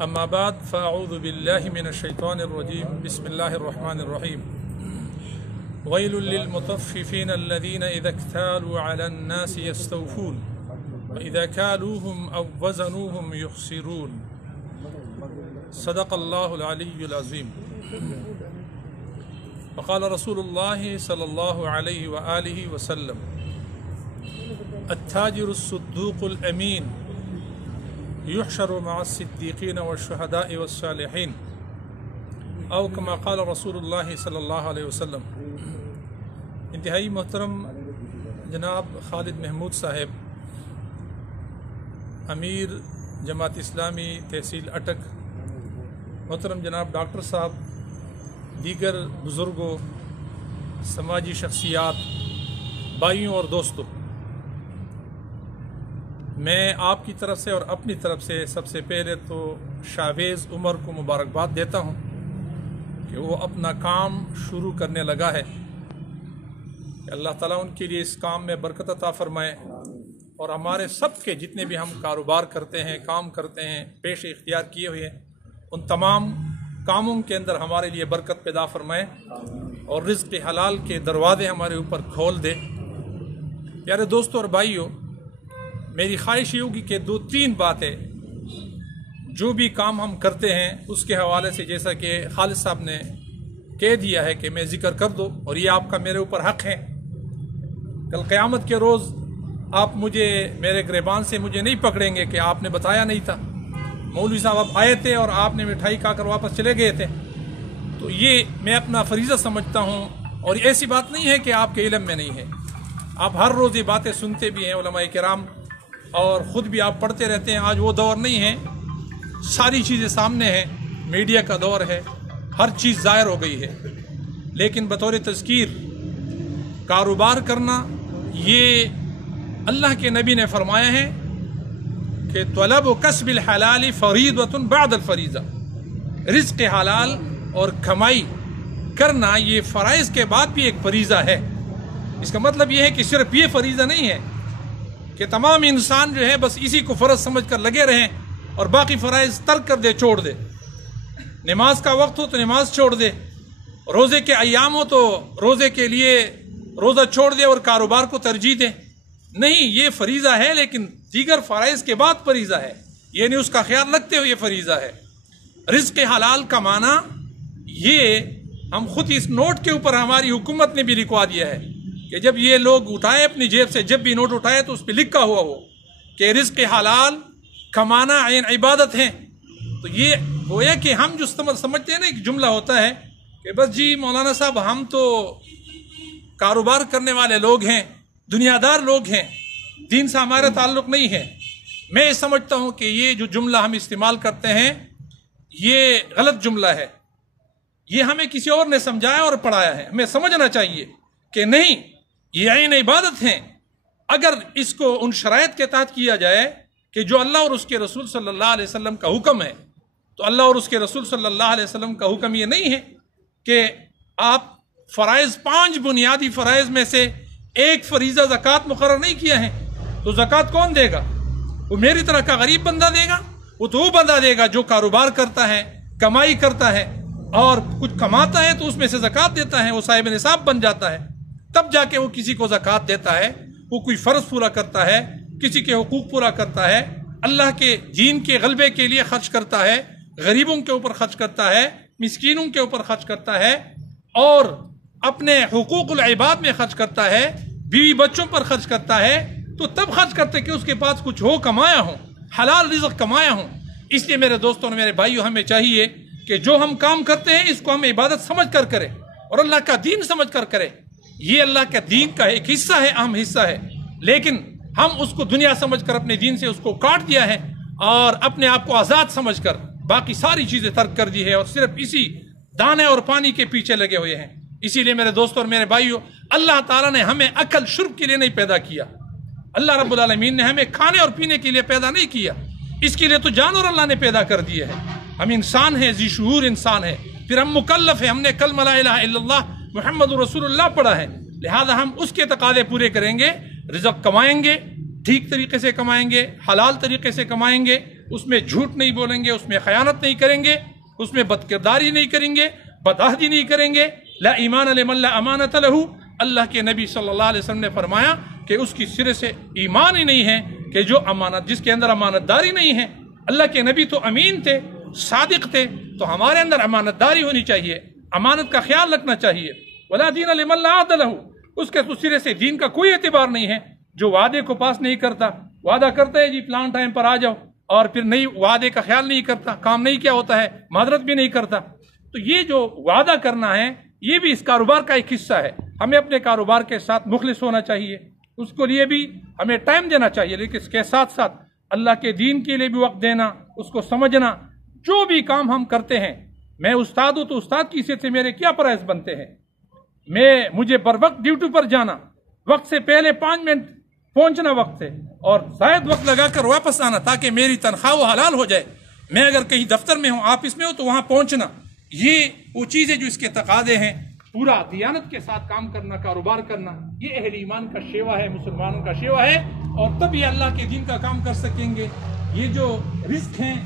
أما بعد فأعوذ بالله من الشيطان الرجيم بسم الله الرحمن الرحيم ويل للمطففين الذين إذا اكتالوا على الناس يستوفون وإذا كالوهم أو وزنوهم يخسرون صدق الله العلي العظيم. وقال رسول الله صلى الله عليه وآله وسلم التاجر الصدوق الأمين يحشر مع الصديقين والشهداء والصالحين او كما قال رسول اللہ صلی اللہ علیہ وسلم. انتہائی محترم جناب خالد محمود صاحب، امیر جماعت اسلامی تحصیل اٹک، محترم جناب ڈاکٹر صاحب، دیگر بزرگوں، سماجی شخصیات، بھائیوں اور دوستوں، میں آپ کی طرف سے اور اپنی طرف سے سب سے پہلے تو شاویز عمر کو مبارکباد دیتا ہوں کہ وہ اپنا کام شروع کرنے لگا ہے. کہ اللہ تعالیٰ ان کے لیے اس کام میں برکت عطا فرمائے اور ہمارے سب کے جتنے بھی ہم کاروبار کرتے ہیں، کام کرتے ہیں، پیشے اختیار کیے ہوئے ہیں، ان تمام کاموں کے اندر ہمارے لیے برکت پیدا فرمائے اور رزق حلال کے دروازے ہمارے اوپر کھول دے. پیارے دوستوں اور بھائیوں، میری خواہش یہ ہوگی کہ 2-3 باتیں جو بھی کام ہم کرتے ہیں اس کے حوالے سے، جیسا کہ خالد صاحب نے کہہ دیا ہے کہ میں ذکر کر دو، اور یہ آپ کا میرے اوپر حق ہے. کل قیامت کے روز آپ مجھے میرے گریبان سے مجھے نہیں پکڑیں گے کہ آپ نے بتایا نہیں تھا، مولوی صاحب آپ آئے تھے اور آپ نے مٹھائی کھا کر واپس چلے گئے تھے. تو یہ میں اپنا فریضہ سمجھتا ہوں، اور ایسی بات نہیں ہے کہ آپ کے علم میں نہیں ہے. آپ ہر روز یہ باتیں سنتے بھی ہیں، علماء کرام، اور خود بھی آپ پڑھتے رہتے ہیں. آج وہ دور نہیں ہے، ساری چیزیں سامنے ہیں، میڈیا کا دور ہے، ہر چیز ظاہر ہو گئی ہے. لیکن بطور تذکیر کاروبار کرنا، یہ اللہ کے نبی نے فرمایا ہے کہ طلب و کسب الحلال فریضۃ بعد الفریضہ. رزق حلال اور کمائی کرنا یہ فرائض کے بعد بھی ایک فریضہ ہے. اس کا مطلب یہ ہے کہ صرف یہ فریضہ نہیں ہے کہ تمام انسان جو ہے بس اسی کو فرض سمجھ کر لگے رہیں اور باقی فرائض ترک کر دے، چھوڑ دے. نماز کا وقت ہو تو نماز چھوڑ دے، روزے کے ایام ہو تو روزے کے لیے روزہ چھوڑ دے اور کاروبار کو ترجیح دے. نہیں، یہ فریضہ ہے، لیکن دیگر فرائض کے بعد فریضہ ہے، یعنی اس کا خیال رکھتے ہوئے یہ فریضہ ہے. رزق حلال کمانا، یہ ہم خود اس نوٹ کے اوپر ہماری حکومت نے بھی لکھوا دیا ہے کہ جب یہ لوگ اٹھائے اپنی جیب سے، جب بھی نوٹ اٹھائے تو اس پہ لکھا ہوا ہو کہ رزق حلال کمانا عین عبادت ہے. تو یہ گویا کہ ہم جو سمجھتے ہیں نا، ایک جملہ ہوتا ہے کہ بس جی مولانا صاحب ہم تو کاروبار کرنے والے لوگ ہیں، دنیا دار لوگ ہیں، دین سے ہمارا تعلق نہیں ہے. میں سمجھتا ہوں کہ یہ جو جملہ ہم استعمال کرتے ہیں یہ غلط جملہ ہے. یہ ہمیں کسی اور نے سمجھایا اور پڑھایا ہے. ہمیں سمجھنا چاہیے کہ نہیں، یہ عین عبادت ہیں اگر اس کو ان شرائط کے تحت کیا جائے کہ جو اللہ اور اس کے رسول صلی اللہ علیہ وسلم کا حکم ہے. تو اللہ اور اس کے رسول صلی اللہ علیہ وسلم کا حکم یہ نہیں ہے کہ آپ فرائض 5 بنیادی فرائض میں سے ایک فریضہ زکوٰۃ مقرر نہیں کیا ہے. تو زکوٰۃ کون دے گا؟ وہ میری طرح کا غریب بندہ دے گا؟ وہ بندہ دے گا جو کاروبار کرتا ہے، کمائی کرتا ہے اور کچھ کماتا ہے تو اس میں سے زکوٰۃ دیتا ہے، وہ صاحب نصاب بن جاتا ہے. تب جا کے وہ کسی کو زکوٰۃ دیتا ہے، وہ کوئی فرض پورا کرتا ہے، کسی کے حقوق پورا کرتا ہے، اللہ کے دین کے غلبے کے لیے خرچ کرتا ہے، غریبوں کے اوپر خرچ کرتا ہے، مسکینوں کے اوپر خرچ کرتا ہے، اور اپنے حقوق العباد میں خرچ کرتا ہے، بیوی بچوں پر خرچ کرتا ہے. تو تب خرچ کرتے کہ اس کے پاس کچھ ہو، کمایا ہو، حلال رزق کمایا ہو. اس لیے میرے دوستوں اور میرے بھائیوں، ہمیں چاہیے کہ جو ہم کام کرتے ہیں اس کو ہم عبادت سمجھ کر کریں اور اللہ کا دین سمجھ کر کریں. یہ اللہ کے دین کا ایک حصہ ہے، اہم حصہ ہے، لیکن ہم اس کو دنیا سمجھ کر اپنے دین سے اس کو کاٹ دیا ہے اور اپنے آپ کو آزاد سمجھ کر باقی ساری چیزیں ترک کر دی ہے اور صرف اسی دانے اور پانی کے پیچھے لگے ہوئے ہیں. اسی لیے میرے دوستوں اور میرے بھائیوں، اللہ تعالیٰ نے ہمیں عقل شرب کے لیے نہیں پیدا کیا. اللہ رب العالمین نے ہمیں کھانے اور پینے کے لیے پیدا نہیں کیا. اس کے لیے تو جانور اللہ نے پیدا کر دیے ہیں. ہم انسان ہیں، ذی شعور انسان ہیں، پھر ہم مکلف ہیں. ہم نے کلمہ لا الہ الا اللہ محمد رسول اللہ پڑھا ہے، لہذا ہم اس کے تقاضے پورے کریں گے. رزق کمائیں گے، ٹھیک طریقے سے کمائیں گے، حلال طریقے سے کمائیں گے، اس میں جھوٹ نہیں بولیں گے، اس میں خیانت نہیں کریں گے، اس میں بدکرداری نہیں کریں گے، بدعہدی نہیں کریں گے۔ لا ایمان لمن لا امانت لہ، اللہ کے نبی صلی اللہ علیہ وسلم نے فرمایا کہ اس کی سرے سے ایمان ہی نہیں ہے کہ جو امانت، جس کے اندر امانت داری نہیں ہے۔ اللہ کے نبی تو امین تھے، صادق تھے، تو ہمارے اندر امانت داری ہونی چاہیے، امانت کا خیال رکھنا چاہیے۔ ولا دین لمن لا عہد لہ، اس کے سرے سے دین کا کوئی اعتبار نہیں ہے۔ جو وعدے کو پاس نہیں کرتا، وعدہ کرتا ہے جی پلان ٹائم پر آ جاؤ، اور پھر نہیں وعدے کا خیال نہیں کرتا، کام نہیں کیا ہوتا ہے، معذرت بھی نہیں کرتا، تو یہ جو وعدہ کرنا ہے یہ بھی اس کاروبار کا ایک حصہ ہے۔ ہمیں اپنے کاروبار کے ساتھ مخلص ہونا چاہیے، اس کو لیے بھی ہمیں ٹائم دینا چاہیے، لیکن اس کے ساتھ ساتھ اللہ کے دین کے لیے بھی وقت دینا، اس کو سمجھنا۔ جو بھی کام ہم کرتے ہیں، میں استاد ہوں تو استاد کی حیثیت سے میرے کیا فرائض بنتے ہیں، مجھے بر وقت ڈیوٹی پر جانا، وقت سے پہلے 5 منٹ پہنچنا وقت سے، اور زائد وقت لگا کر واپس آنا تاکہ میری تنخواہ و حلال ہو جائے۔ میں اگر کہیں دفتر میں ہوں، آفس میں ہوں، تو وہاں پہنچنا، یہ وہ چیزیں جو اس کے تقاضے ہیں۔ پورا دیانت کے ساتھ کام کرنا، کاروبار کرنا، یہ اہل ایمان کا شیوا ہے، مسلمانوں کا شیوا ہے، اور تب یہ اللہ کے دین کا کام کر سکیں گے۔ یہ جو رزق ہیں،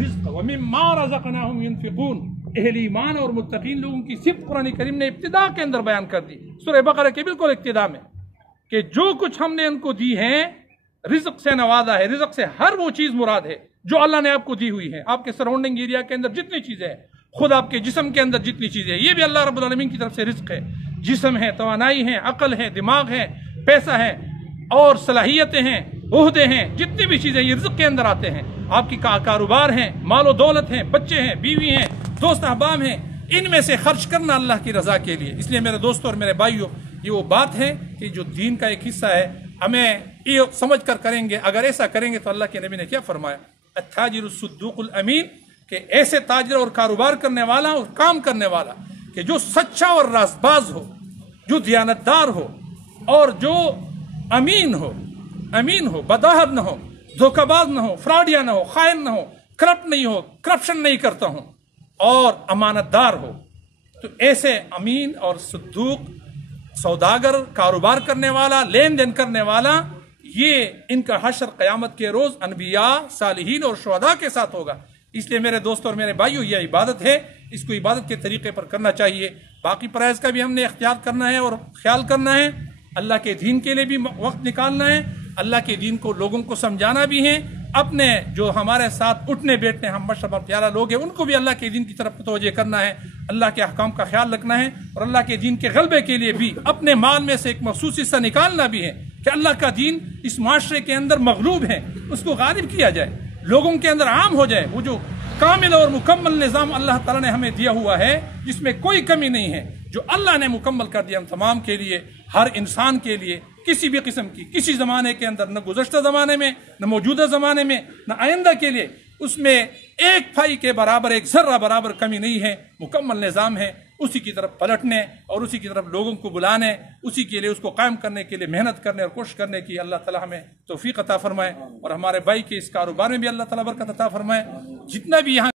رزق وَمِمَّا رَزَقْنَاهُمْ يُنْفِقُونَ، اہل ایمان اور متقین لوگوں کی صفت قرآن کریم نے ابتدا کے اندر بیان کر دی، سورہ بقرہ کے بالکل ابتدا میں، کہ جو کچھ ہم نے ان کو دی ہے رزق سے نوازا ہے۔ رزق سے ہر وہ چیز مراد ہے جو اللہ نے آپ کو دی ہوئی ہے۔ آپ کے سراؤنڈنگ ایریا کے اندر جتنی چیزیں ہیں، خود آپ کے جسم کے اندر جتنی چیزیں ہیں، یہ بھی اللہ رب العالمین کی طرف سے رزق ہے۔ جسم ہے، توانائی ہے، عقل ہے، دماغ ہے، پیسہ ہے، اور صلاحیتیں ہیں، عہدے ہیں، جتنی بھی چیزیں یہ رزق کے اندر آتے ہیں۔ آپ کی کاروبار ہیں، مال و دولت ہیں، بچے ہیں، بیوی ہیں، دوست احباب ہیں، ان میں سے خرچ کرنا اللہ کی رضا کے لیے۔ اس لیے میرے دوستوں اور میرے بھائیوں، یہ وہ بات ہے کہ جو دین کا ایک حصہ ہے، ہمیں یہ سمجھ کر کریں گے۔ اگر ایسا کریں گے تو اللہ کے نبی نے کیا فرمایا، التاجر الصدوق الامین، کہ ایسے تاجر اور کاروبار کرنے والا اور کام کرنے والا کہ جو سچا اور رازباز ہو، جو دیانتدار ہو، اور جو امین ہو، بداہد نہ ہو، دھوکہ باز نہ ہو، فراڈیا نہ ہو، خائن نہ ہو، کرپٹ نہیں ہو، کرپشن نہیں کرتا ہوں، اور امانت دار ہو۔ تو ایسے امین اور صدوق سوداگر، کاروبار کرنے والا، لین دین کرنے والا، یہ ان کا حشر قیامت کے روز انبیاء، صالحین اور شہداء کے ساتھ ہوگا۔ اس لیے میرے دوستوں اور میرے بھائیوں، یہ عبادت ہے، اس کو عبادت کے طریقے پر کرنا چاہیے۔ باقی فرائض کا بھی ہم نے اختیار کرنا ہے اور خیال کرنا ہے، اللہ کے دین کے لیے بھی وقت نکالنا ہے، اللہ کے دین کو لوگوں کو سمجھانا بھی ہے، اپنے جو ہمارے ساتھ اٹھنے بیٹھنے ہم مشرب پیارا لوگ ہیں ان کو بھی اللہ کے دین کی طرف متوجہ کرنا ہے، اللہ کے احکام کا خیال رکھنا ہے، اور اللہ کے دین کے غلبے کے لیے بھی اپنے مال میں سے ایک مخصوص حصہ نکالنا بھی ہے کہ اللہ کا دین اس معاشرے کے اندر مغلوب ہے، اس کو غالب کیا جائے، لوگوں کے اندر عام ہو جائے۔ وہ جو کامل اور مکمل نظام اللہ تعالیٰ نے ہمیں دیا ہوا ہے، جس میں کوئی کمی نہیں ہے، جو اللہ نے مکمل کر دیا ہم تمام کے لیے، ہر انسان کے لیے، کسی بھی قسم کی، کسی زمانے کے اندر، نہ گزشتہ زمانے میں، نہ موجودہ زمانے میں، نہ آئندہ کے لیے، اس میں ایک پھائی کے برابر، ایک ذرہ برابر کمی نہیں ہے، مکمل نظام ہے۔ اسی کی طرف پلٹنے اور اسی کی طرف لوگوں کو بلانے، اسی کے لیے اس کو قائم کرنے کے لیے محنت کرنے اور کوشش کرنے کی اللہ تعالیٰ ہمیں توفیق عطا فرمائے، اور ہمارے بھائی کے اس کاروبار میں بھی اللہ تعالیٰ برکت عطا فرمائے۔ جتنا بھی یہاں